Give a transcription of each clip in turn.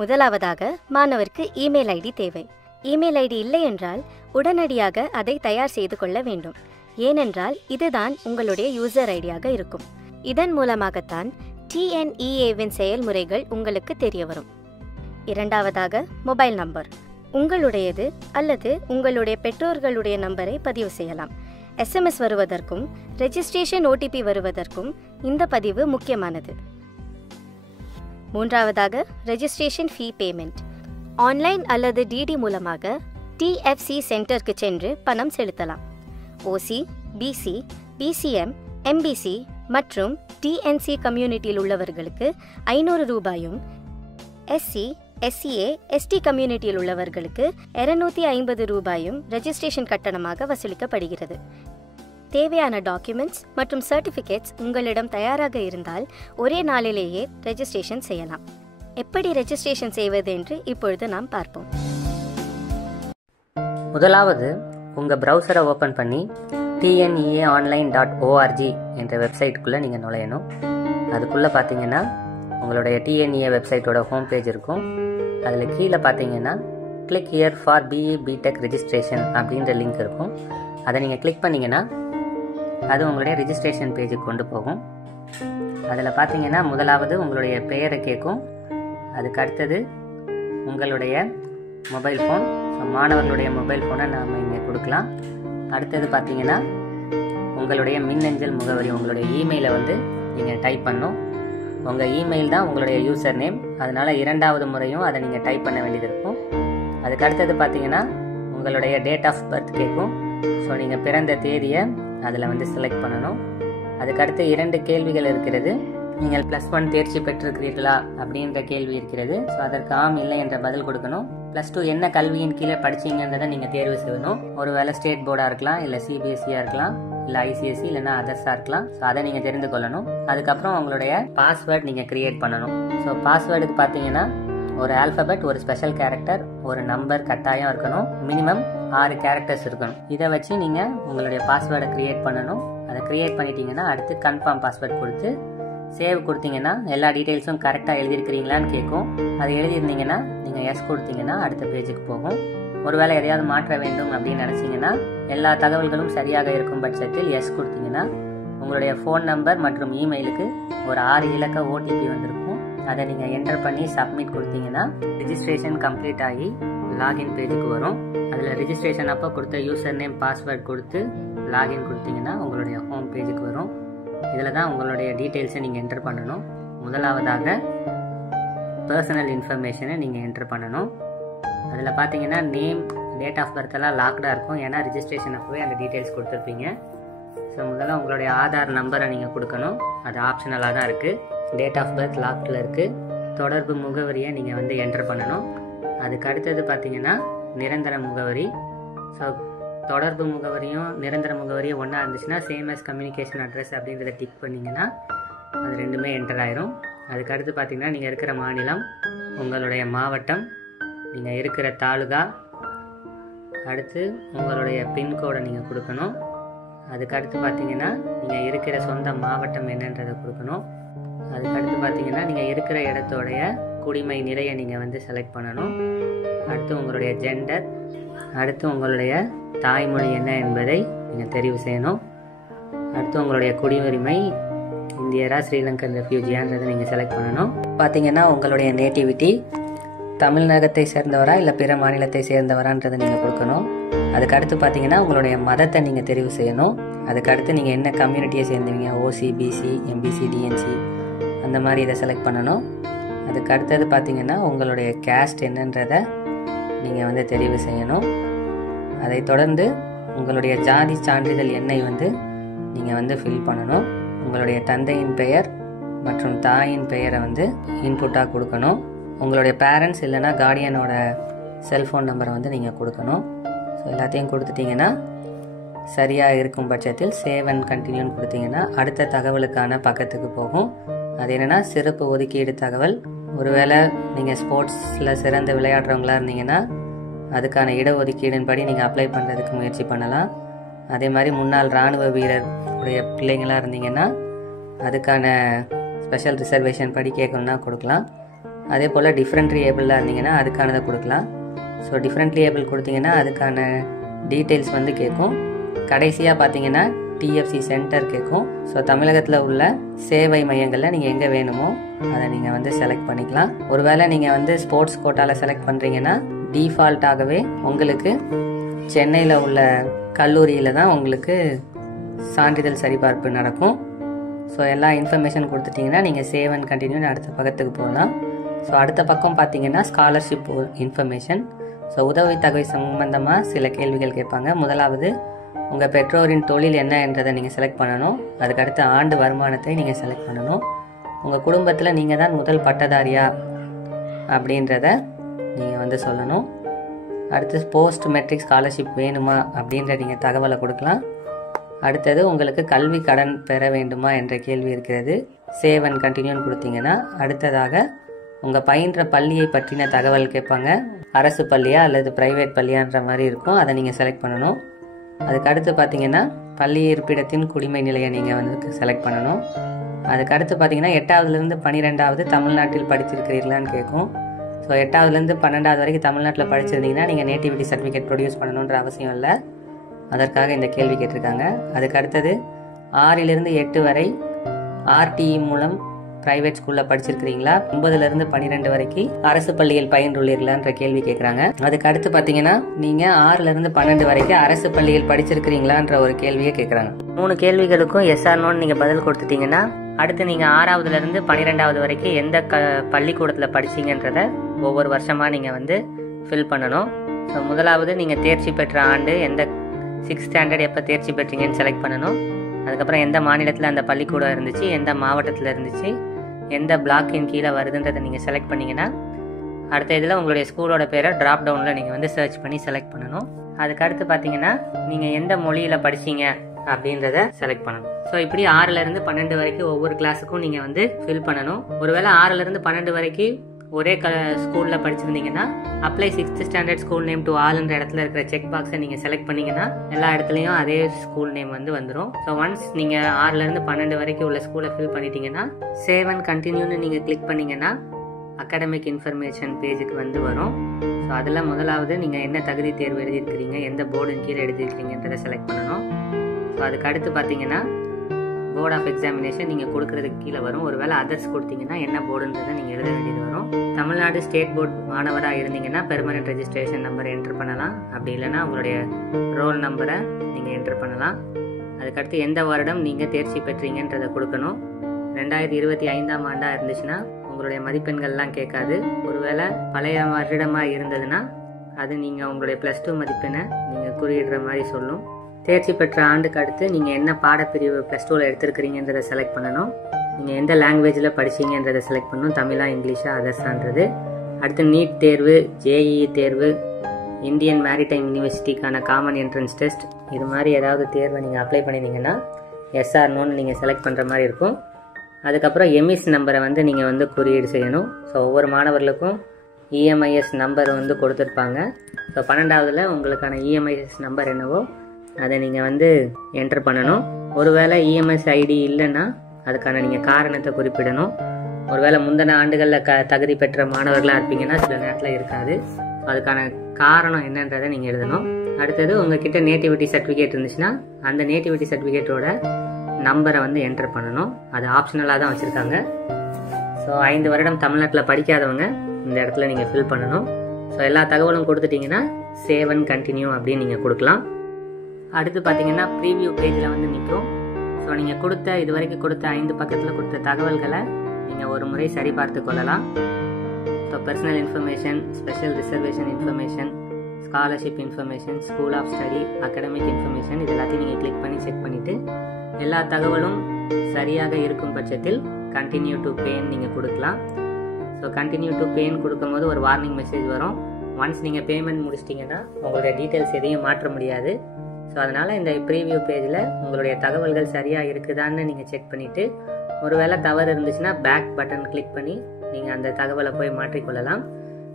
முதலாவதாக மாணவருக்கு email ID தேவை. இமெயில் ஐடி இல்லை என்றால் உடனடியாக அதை தயார் செய்து கொள்ள வேண்டும். ஏனென்றால் இதுதான் உங்களுடைய யூசர் ஐடியாக இருக்கும். இதன் மூலமாகத்தான் TNEAவின் செயல்முறைகள் உங்களுக்கு தெரிய வரும். இரண்டாவதாக மொபைல் நம்பர். உங்களுடையது அல்லது உங்களுடைய பெற்றோர்களுடைய நம்பரை பதிவு செய்யலாம். SMS வருவதற்கும் ரெஜிஸ்ட்ரேஷன் OTP வருவதற்கும் இந்த பதிவு முக்கியமானது. மூன்றாவதாக ரெஜிஸ்ட்ரேஷன் ஃபீ பேமெண்ட். ஆன்லைன் அல்லது DD மூலமாக TFC சென்டருக்கு சென்று பணம் செலுத்தலாம். OC, BC, BCM, MBC மற்றும் TNC கம்யூனிட்டியில் உள்ளவர்களுக்கு 500 ரூபாயும், SC, SCA, ST கம்யூனிட்டியில் உள்ளவர்களுக்கு 250 ரூபாயும் ரெஜிஸ்ட்ரேஷன் கட்டணமாக வசூலிக்கப்படுகிறது. தேவையான டாக்குமெண்ட்ஸ் மற்றும் சர்டிஃபிகேட்ஸ் உங்களிடம் தயாராக இருந்தால் ஒரே நாளிலேயே ரெஜிஸ்ட்ரேஷன் செய்யலாம். எப்படி ரெஜிஸ்ட்ரேஷன் செய்வது என்று இப்பொழுது நாம் பார்ப்போம். முதலாவது உங்கள் ப்ரௌசரை ஓப்பன் பண்ணி tneaonline.org என்ற வெப்சைட்டுக்குள்ளே நீங்கள் நுழையணும். அதுக்குள்ளே பார்த்தீங்கன்னா உங்களுடைய TNEA வெப்சைட்டோட ஹோம் பேஜ் இருக்கும். அதில் கீழே பார்த்தீங்கன்னா click here for BE BTech registration அப்படின்ற லிங்க் இருக்கும். அதை நீங்கள் கிளிக் பண்ணிங்கன்னா அது உங்களுடைய ரெஜிஸ்ட்ரேஷன் பேஜுக்கு கொண்டு போகும். அதில் பார்த்தீங்கன்னா முதலாவது உங்களுடைய பெயரை கேட்கும். அதுக்கு அடுத்தது உங்களுடைய மொபைல் ஃபோன், மாணவர்களுடைய மொபைல் ஃபோனை நாம் இங்கே கொடுக்கலாம். அடுத்தது பார்த்தீங்கன்னா உங்களுடைய மின்னஞ்சல் முகவரி, உங்களுடைய இமெயிலை வந்து நீங்கள் டைப் பண்ணணும். உங்கள் இமெயில் தான் உங்களுடைய யூசர் நேம், அதனால் இரண்டாவது முறையும் அதை நீங்கள் டைப் பண்ண வேண்டியது இருக்கும். அதுக்கு அடுத்தது பார்த்தீங்கன்னா உங்களுடைய டேட் ஆஃப் பர்த் கேட்கும். ஸோ நீங்கள் பிறந்த தேதியை அதில் வந்து செலக்ட் பண்ணணும். அதுக்கடுத்து 2 கேள்விகள் இருக்கிறது. நீங்கள் +1 தேர்ச்சி பெற்றிருக்கிறீர்களா அப்படின்ற கேள்வி இருக்கிறது. ஸோ அதற்கு ஆம் இல்லை என்ற பதில் கொடுக்கணும். +2 என்ன கல்வியின் கீழே படிச்சிங்கன்றதை நீங்கள் தேர்வு செய்யணும். ஒருவேளை ஸ்டேட் போர்டாக இருக்கலாம், இல்லை CBSE இருக்கலாம், இல்லை ICSE இல்லைன்னா அதர்ஸாக இருக்கலாம். ஸோ அதை நீங்கள் தெரிந்து கொள்ளணும். அதுக்கப்புறம் உங்களுடைய பாஸ்வேர்ட் நீங்கள் கிரியேட் பண்ணணும். ஸோ பாஸ்வேர்டுக்கு பார்த்தீங்கன்னா ஒரு ஆல்ஃபபெட், ஒரு ஸ்பெஷல் கேரக்டர், ஒரு நம்பர் கட்டாயம் இருக்கணும். மினிமம் 6 கேரக்டர்ஸ் இருக்கணும். இதை வச்சு நீங்கள் உங்களுடைய பாஸ்வேர்டை கிரியேட் பண்ணணும். அதை கிரியேட் பண்ணிட்டீங்கன்னா அடுத்து கன்ஃபார்ம் பாஸ்வேர்ட் கொடுத்து சேவ் கொடுத்தீங்கன்னா எல்லா டீட்டெயில்ஸும் கரெக்டாக எழுதியிருக்கிறீங்களான்னு கேட்கும். அது எழுதியிருந்தீங்கன்னா நீங்கள் எஸ் கொடுத்தீங்கன்னா அடுத்த பேஜுக்கு போகும். ஒருவேளை எதையாவது மாற்ற வேண்டும் அப்படின்னு நினச்சிங்கன்னா எல்லா தகவல்களும் சரியாக இருக்கும் பட்சத்தில் எஸ் கொடுத்தீங்கன்னா உங்களுடைய ஃபோன் நம்பர் மற்றும் இமெயிலுக்கு ஒரு 6 இலக்க OTP வந்திருக்கும். அதை நீங்கள் என்டர் பண்ணி சப்மிட் கொடுத்தீங்கன்னா ரெஜிஸ்ட்ரேஷன் கம்ப்ளீட் ஆகி லாகின் பேஜுக்கு வரும். அதில் ரெஜிஸ்ட்ரேஷன் அப்போ கொடுத்த யூசர் நேம் பாஸ்வேர்ட் கொடுத்து லாகின் கொடுத்தீங்கன்னா உங்களுடைய ஹோம் பேஜுக்கு வரும். இதில் தான் உங்களுடைய டீட்டெயில்ஸை நீங்கள் என்டர் பண்ணணும். முதலாவதாக பர்சனல் இன்ஃபர்மேஷனை நீங்கள் என்டர் பண்ணணும். அதில் பார்த்தீங்கன்னா நேம், டேட் ஆஃப் பர்த்தெல்லாம் லாக்டாக இருக்கும். ஏன்னா ரெஜிஸ்ட்ரேஷன் அப்போவே அந்த டீட்டெயில்ஸ் கொடுத்துருப்பீங்க. ஸோ முதல்ல உங்களுடைய ஆதார் நம்பரை நீங்கள் கொடுக்கணும். அது ஆப்ஷனலாக தான் இருக்குது. டேட் ஆஃப் பர்த் லாக்டில் இருக்குது. தொடர்பு முகவரியை நீங்கள் வந்து என்டர் பண்ணணும். அதுக்கு அடுத்தது பார்த்தீங்கன்னா நிரந்தர முகவரி. ஸோ தொடர்பு முகவரியும் நிரந்தர முகவரியும் ஒன்றா இருந்துச்சுன்னா சேம் as கம்யூனிகேஷன் அட்ரஸ் அப்படின்றத டிக் பண்ணிங்கன்னா அது ரெண்டுமே என்டர் ஆயிரும். அதுக்கு அடுத்து பார்த்தீங்கன்னா நீங்கள் இருக்கிற மாநிலம், உங்களுடைய மாவட்டம், நீங்கள் இருக்கிற தாலுகா, அடுத்து உங்களுடைய பின்கோடை நீங்கள் கொடுக்கணும். அதுக்கடுத்து பார்த்தீங்கன்னா நீங்கள் இருக்கிற சொந்த மாவட்டம் என்னன்றதை கொடுக்கணும். அதுக்கடுத்து பார்த்தீங்கன்னா நீங்கள் இருக்கிற இடத்தோடைய குடிமை நிறைய நீங்கள் வந்து செலக்ட் பண்ணணும். அடுத்து உங்களுடைய ஜெண்டர், அடுத்து உங்களுடைய தாய்மொழி என்ன என்பதை நீங்கள் தெரிவு செய்யணும். அடுத்து உங்களுடைய குடியுரிமை இந்தியரா ஸ்ரீலங்கன் ரெஃப்யூஜியான்றதை நீங்கள் செலக்ட் பண்ணணும். பார்த்தீங்கன்னா உங்களுடைய நேட்டிவிட்டி தமிழ்நாட்டை சேர்ந்தவரா இல்லை பிற மாநிலத்தை சேர்ந்தவரான்றதை நீங்கள் கொடுக்கணும். அதுக்கடுத்து பார்த்தீங்கன்னா உங்களுடைய மதத்தை நீங்கள் தெரிவு செய்யணும். அதுக்கடுத்து நீங்கள் என்ன கம்யூனிட்டியை சேர்ந்தவங்க, OC, BC, MBC, DNC அந்த மாதிரி இதை செலக்ட் பண்ணணும். அதுக்கு அடுத்தது பார்த்தீங்கன்னா உங்களுடைய கேஸ்ட் என்னன்றதை நீங்கள் வந்து தெரிவு செய்யணும். அதை தொடர்ந்து உங்களுடைய ஜாதி சான்றிதழ் எண்ணை வந்து நீங்கள் வந்து ஃபில் பண்ணணும். உங்களுடைய தந்தையின் பெயர் மற்றும் தாயின் பெயரை வந்து இன்புட்டாக கொடுக்கணும். உங்களுடைய பேரண்ட்ஸ் இல்லைனா கார்டியனோட செல்ஃபோன் நம்பரை வந்து நீங்கள் கொடுக்கணும். ஸோ எல்லாத்தையும் கொடுத்துட்டிங்கன்னா சரியாக இருக்கும் பட்சத்தில் சேவ் அண்ட் கண்டினியூன்னு கொடுத்தீங்கன்னா அடுத்த தகவலுக்கான பக்கத்துக்கு போகும். அது என்னென்னா சிறப்பு ஒதுக்கீடு தகவல். ஒருவேளை நீங்கள் ஸ்போர்ட்ஸில் சிறந்த விளையாடுறவங்களா இருந்தீங்கன்னா அதுக்கான இடஒதுக்கீடின் படி நீங்கள் அப்ளை பண்ணுறதுக்கு முயற்சி பண்ணலாம். அதே மாதிரி முன்னாள் இராணுவ வீரர் உடைய பிள்ளைங்களாக இருந்தீங்கன்னா அதுக்கான ஸ்பெஷல் ரிசர்வேஷன் படி கேட்கணுன்னா கொடுக்கலாம். அதே போல் டிஃப்ரெண்ட்லி ஏபிளாக இருந்தீங்கன்னா அதுக்கானதை கொடுக்கலாம். ஸோ டிஃப்ரெண்ட்லி ஏபிள் கொடுத்தீங்கன்னா அதுக்கான டீட்டெயில்ஸ் வந்து கேட்கும். கடைசியாக பார்த்தீங்கன்னா டிஎஃப்சி சென்டர் கேட்கும். ஸோ தமிழகத்தில் உள்ள சேவை மையங்களில் நீங்கள் எங்கே வேணுமோ அதை நீங்கள் வந்து செலக்ட் பண்ணிக்கலாம். ஒருவேளை நீங்கள் வந்து ஸ்போர்ட்ஸ் கோட்டாவில் செலக்ட் பண்ணுறீங்கன்னா டிஃபால்ட்டாகவே உங்களுக்கு சென்னையில் உள்ள கல்லூரியில் தான் உங்களுக்கு சான்றிதழ் சரிபார்ப்பு நடக்கும். ஸோ எல்லா இன்ஃபர்மேஷன் கொடுத்துட்டிங்கன்னா நீங்கள் சேவ் அண்ட் கண்டினியூன்னு அடுத்த பக்கத்துக்கு போகலாம். ஸோ அடுத்த பக்கம் பார்த்தீங்கன்னா ஸ்காலர்ஷிப் இன்ஃபர்மேஷன். ஸோ உதவித்தொகை சம்பந்தமாக சில கேள்விகள் கேட்பாங்க. முதலாவது உங்கள் பெற்றோரின் தொழில் என்ன என்றதை நீங்கள் செலக்ட் பண்ணணும். அதுக்கடுத்து ஆண்டு வருமானத்தை நீங்கள் செலக்ட் பண்ணணும். உங்கள் குடும்பத்தில் நீங்கள் தான் முதல் பட்டதாரியா அப்படின்றத நீங்கள் வந்து சொல்லணும். அடுத்து போஸ்ட் மெட்ரிக் ஸ்காலர்ஷிப் வேணுமா அப்படின்ற நீங்கள் தகவலை கொடுக்கலாம். அடுத்தது உங்களுக்கு கல்வி கடன் பெற வேண்டுமா என்ற கேள்வி இருக்கிறது. சேவ் அண்ட் கண்டினியூன்னு கொடுத்தீங்கன்னா அடுத்ததாக உங்கள் பயின்ற பள்ளியை பற்றின தகவல் கேட்பாங்க. அரசு பள்ளியா அல்லது ப்ரைவேட் பள்ளியான்ற மாதிரி இருக்கும். அதை நீங்கள் செலக்ட் பண்ணணும். அதுக்கு அடுத்து பார்த்தீங்கன்னா பள்ளி இருப்பிடத்தின் குடிமை நிலையை நீங்கள் வந்து செலக்ட் பண்ணணும். அதுக்கு அடுத்து பார்த்தீங்கன்னா 8ஆவதுலேருந்து 12ஆவது தமிழ்நாட்டில் படிச்சிருக்கிறீர்களான்னு கேட்கும். ஸோ 8ஆவதுலேருந்து 12ஆவது வரைக்கும் தமிழ்நாட்டில் படிச்சிருந்தீங்கன்னா நீங்கள் நேட்டிவிட்டி சர்டிஃபிகேட் ப்ரொடியூஸ் பண்ணணுன்ற அவசியம் இல்லை. அதற்காக இந்த கேள்வி கேட்டிருக்காங்க. அதுக்கு அடுத்தது 6லிருந்து 8 வரை ஆர்டிஇ மூலம் பிரைவேட் ஸ்கூலில் படிச்சிருக்கிறீங்களா, 9லிருந்து 12 வரைக்கும் அரசு பள்ளியில் பயின்றுள்ளீர்களான்ற கேள்வி கேட்குறாங்க. அதுக்கு அடுத்து பார்த்தீங்கன்னா நீங்கள் 6லிருந்து 12 வரைக்கும் அரசு பள்ளியில் படிச்சிருக்கிறீங்களான்ற ஒரு கேள்வியை கேட்குறாங்க. 3 கேள்விகளுக்கும் எஸ் ஆர் நோன்னு நீங்கள் பதில் கொடுத்துட்டீங்கன்னா அடுத்து நீங்கள் 6ஆவதுலேருந்து 12ஆவது வரைக்கும் எந்த பள்ளிக்கூடத்தில் படிச்சிங்கன்றத ஒவ்வொரு வருஷமாக நீங்கள் வந்து ஃபில் பண்ணணும். ஸோ முதலாவது நீங்கள் தேர்ச்சி பெற்ற ஆண்டு, எந்த 6th ஸ்டாண்டர்ட் எப்போ தேர்ச்சி பெற்றீங்கன்னு செலக்ட் பண்ணணும். அதுக்கப்புறம் எந்த மாநிலத்தில் அந்த பள்ளிக்கூடம் இருந்துச்சு, எந்த மாவட்டத்தில் இருந்துச்சு, எந்த பிளாக்கின் கீழே வருதுன்றதை நீங்கள் செலக்ட் பண்ணிங்கன்னா அடுத்த இதில் உங்களுடைய ஸ்கூலோட பேரை ட்ராப் டவுனில் நீங்கள் வந்து சர்ச் பண்ணி செலக்ட் பண்ணணும். அதுக்கடுத்து பார்த்தீங்கன்னா நீங்கள் எந்த மொழியில் படிச்சீங்க அப்படின்றத செலக்ட் பண்ணணும். ஸோ இப்படி 6லிருந்து 12 வரைக்கும் ஒவ்வொரு கிளாஸுக்கும் நீங்கள் வந்து ஃபில் பண்ணணும். ஒருவேளை 6லிருந்து 12 வரைக்கும் ஒரே ஸ்கூலில் படிச்சிருந்தீங்கன்னா apply 6th standard school name to ஆல்ன்ற இடத்துல இருக்கிற செக் பாக்ஸை நீங்கள் செலக்ட் பண்ணிங்கன்னா எல்லா இடத்துலையும் அதே ஸ்கூல் நேம் வந்து வந்துடும். ஸோ ஒன்ஸ் நீங்கள் 6லிருந்து 12 வரைக்கும் உள்ள ஸ்கூலை ஃபில் பண்ணிட்டீங்கன்னா சேவ் அண்ட் கண்டினியூன்னு நீங்கள் கிளிக் பண்ணிங்கன்னா அகாடமிக் இன்ஃபர்மேஷன் பேஜுக்கு வந்து வரும். ஸோ அதில் முதலாவது நீங்கள் என்ன தகுதி தேர்வு எழுதியிருக்கிறீங்க, எந்த போர்டின் கீழே எழுதியிருக்கிறீங்கன்றதை செலக்ட் பண்ணணும். ஸோ அதுக்கு அடுத்து பார்த்தீங்கன்னா போர்ட் ஆஃப் எக்ஸாமினேஷன் நீங்கள் கொடுக்குறதுக்கு கீழே வரும். ஒருவேளை அதர்ஸ் கொடுத்தீங்கன்னா என்ன போர்டுன்றதை நீங்கள் எழுத வேண்டியது வரும். தமிழ்நாடு ஸ்டேட் போர்ட் மாணவராக இருந்தீங்கன்னா பெர்மனன்ட் ரெஜிஸ்ட்ரேஷன் நம்பரை என்டர் பண்ணலாம். அப்படி இல்லைன்னா உங்களுடைய ரோல் நம்பரை நீங்கள் என்டர் பண்ணலாம். அதுக்கடுத்து எந்த வருடம் நீங்கள் தேர்ச்சி பெற்றீங்கன்றதை கொடுக்கணும். 2025ஆம் ஆண்டாக இருந்துச்சுன்னா உங்களுடைய மதிப்பெண்கள்லாம் கேட்காது. ஒருவேளை பழைய வருடமாக இருந்ததுன்னா அது நீங்கள் உங்களுடைய +2 மதிப்பெண்ணை நீங்கள் குறியிடுற மாதிரி சொல்லும். தேர்ச்சி பெற்ற ஆண்டுக்கு அடுத்து நீங்கள் என்ன பாடப்பிரிவு +2ல் எடுத்திருக்கிறீங்கன்றதை செலக்ட் பண்ணணும். நீங்கள் எந்த லாங்குவேஜில் படிச்சீங்கன்றதை செலக்ட் பண்ணணும், தமிழா இங்கிலீஷா அதர்ஸான்றது. அடுத்து நீட் தேர்வு, ஜேஇஇ தேர்வு, இந்தியன் மேரிடைம் யூனிவர்சிட்டிக்கான காமன் என்ட்ரன்ஸ் டெஸ்ட், இது மாதிரி ஏதாவது தேர்வை நீங்கள் அப்ளை பண்ணினீங்கன்னா எஸ்ஆர் நோன்னு நீங்கள் செலக்ட் பண்ணுற மாதிரி இருக்கும். அதுக்கப்புறம் எம்இஎஸ் நம்பரை வந்து நீங்கள் வந்து குறியீடு செய்யணும். ஸோ ஒவ்வொரு மாணவர்களுக்கும் இஎம்ஐஎஸ் நம்பர் வந்து கொடுத்துருப்பாங்க. ஸோ 12ஆவதுல உங்களுக்கான இஎம்ஐஎஸ் நம்பர் என்னவோ அதை நீங்கள் வந்து என்டர் பண்ணணும். ஒருவேளை இஎம்எஸ் ஐடி இல்லைன்னா அதுக்கான நீங்கள் காரணத்தை குறிப்பிடணும். ஒருவேளை முந்தின ஆண்டுகளில் தகுதி பெற்ற மாணவர்களாக இருப்பீங்கன்னா சில நேரத்தில் இருக்காது. அதுக்கான காரணம் என்னன்றதை நீங்கள் எழுதணும். அடுத்தது உங்ககிட்ட நேட்டிவிட்டி சர்டிஃபிகேட் இருந்துச்சுன்னா அந்த நேட்டிவிட்டி சர்டிஃபிகேட்டோட நம்பரை வந்து என்டர் பண்ணணும். அது ஆப்ஷனலாக தான் வச்சுருக்காங்க. ஸோ 5 வருடம் தமிழ்நாட்டில் படிக்காதவங்க இந்த இடத்துல நீங்கள் ஃபில் பண்ணணும். ஸோ எல்லா தகவலும் கொடுத்துட்டிங்கன்னா சேவ் அண்ட் கண்டினியூ அப்படின்னு நீங்கள் கொடுக்கலாம். அடுத்து பார்த்தீங்கன்னா ப்ரீவியூ பேஜில் வந்து நிற்கும். ஸோ நீங்கள் இது வரைக்கும் கொடுத்த 5 பக்கத்தில் கொடுத்த தகவல்களை நீங்கள் ஒரு முறை சரி பார்த்து கொள்ளலாம். So personal information, special reservation information, scholarship information, school of study, academic information, இது எல்லாத்தையும் நீங்கள் கிளிக் பண்ணி செக் பண்ணிவிட்டு எல்லா தகவலும் சரியாக இருக்கும் பட்சத்தில் கண்டினியூ டு பேன்னு நீங்கள் கொடுக்கலாம். ஸோ கண்டினியூ டு பேன்னு கொடுக்கும்போது ஒரு வார்னிங் மெசேஜ் வரும். ஒன்ஸ் நீங்கள் பேமெண்ட் முடிச்சிட்டிங்கன்னா உங்களுடைய டீட்டெயில்ஸ் எதையும் மாற்ற முடியாது. ஸோ அதனால் இந்த ப்ரீவியூ பேஜில் உங்களுடைய தகவல்கள் சரியாக இருக்குதான்னு நீங்கள் செக் பண்ணிவிட்டு ஒருவேளை தவறு இருந்துச்சுன்னா பேக் பட்டன் கிளிக் பண்ணி நீங்கள் அந்த தகவலை போய் மாற்றிக்கொள்ளலாம்.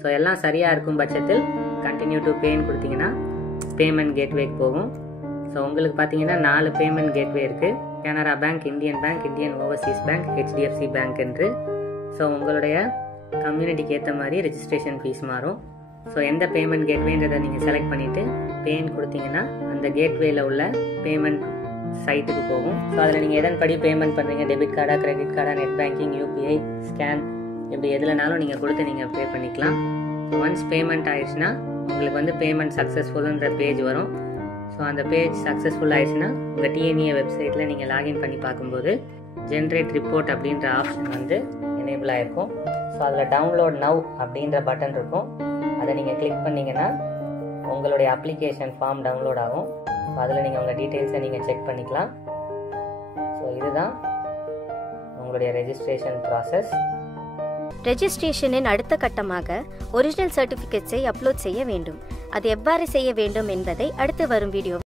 ஸோ எல்லாம் சரியாக இருக்கும் பட்சத்தில் கண்டினியூ டு பேன்னு கொடுத்தீங்கன்னா பேமெண்ட் கேட்வேக்கு போகும். ஸோ உங்களுக்கு பார்த்தீங்கன்னா 4 பேமெண்ட் கேட்வே இருக்குது. Canara bank, Indian Overseas bank, HDFC bank என்று. ஸோ உங்களுடைய கம்யூனிட்டிக்கு ஏற்ற மாதிரி ரெஜிஸ்ட்ரேஷன் ஃபீஸ் மாறும். ஸோ எந்த பேமெண்ட் கேட்வேன்றதை நீங்கள் செலக்ட் பண்ணிவிட்டு பேன்னு கொடுத்தீங்கன்னா அந்த கேட்வேயில் உள்ள பேமெண்ட் சைட்டுக்கு போகும். ஸோ அதில் நீங்கள் எதன்படி பேமெண்ட் பண்ணுறீங்க, டெபிட் கார்டா, கிரெடிட் கார்டா, நெட் பேங்கிங், யூபிஐ, ஸ்கேன், இப்படி எதுலனாலும் நீங்கள் கொடுத்து நீங்கள் பே பண்ணிக்கலாம். ஸோ ஒன்ஸ் பேமெண்ட் ஆயிடுச்சுன்னா உங்களுக்கு வந்து பேமெண்ட் சக்ஸஸ்ஃபுல்லுன்ற பேஜ் வரும். ஸோ அந்த பேஜ் சக்ஸஸ்ஃபுல் ஆயிடுச்சுன்னா உங்கள் டிஎன்இஏ வெப்சைட்டில் நீங்கள் லாகின் பண்ணி பார்க்கும்போது ஜென்ரேட் ரிப்போர்ட் அப்படின்ற ஆப்ஷன் வந்து எனேபிள் ஆகிருக்கும். ஸோ அதில் டவுன்லோட் நவ் அப்படின்ற பட்டன் இருக்கும். அதை நீங்கள் கிளிக் பண்ணிங்கன்னா உங்களுடைய அப்ளிகேஷன் ஃபார்ம் டவுன்லோட் ஆகும். ஸோ அதில் நீங்கள் உங்கள் டீட்டெயில்ஸை நீங்கள் செக் பண்ணிக்கலாம். ஸோ இதுதான் உங்களுடைய ரெஜிஸ்ட்ரேஷன் ப்ராசஸ். ரெஜிஸ்ட்ரேஷனின் அடுத்த கட்டமாக ஒரிஜினல் சர்டிஃபிகேட்ஸை அப்லோட் செய்ய வேண்டும். அது எவ்வாறு செய்ய வேண்டும் என்பதை அடுத்து வரும் வீடியோ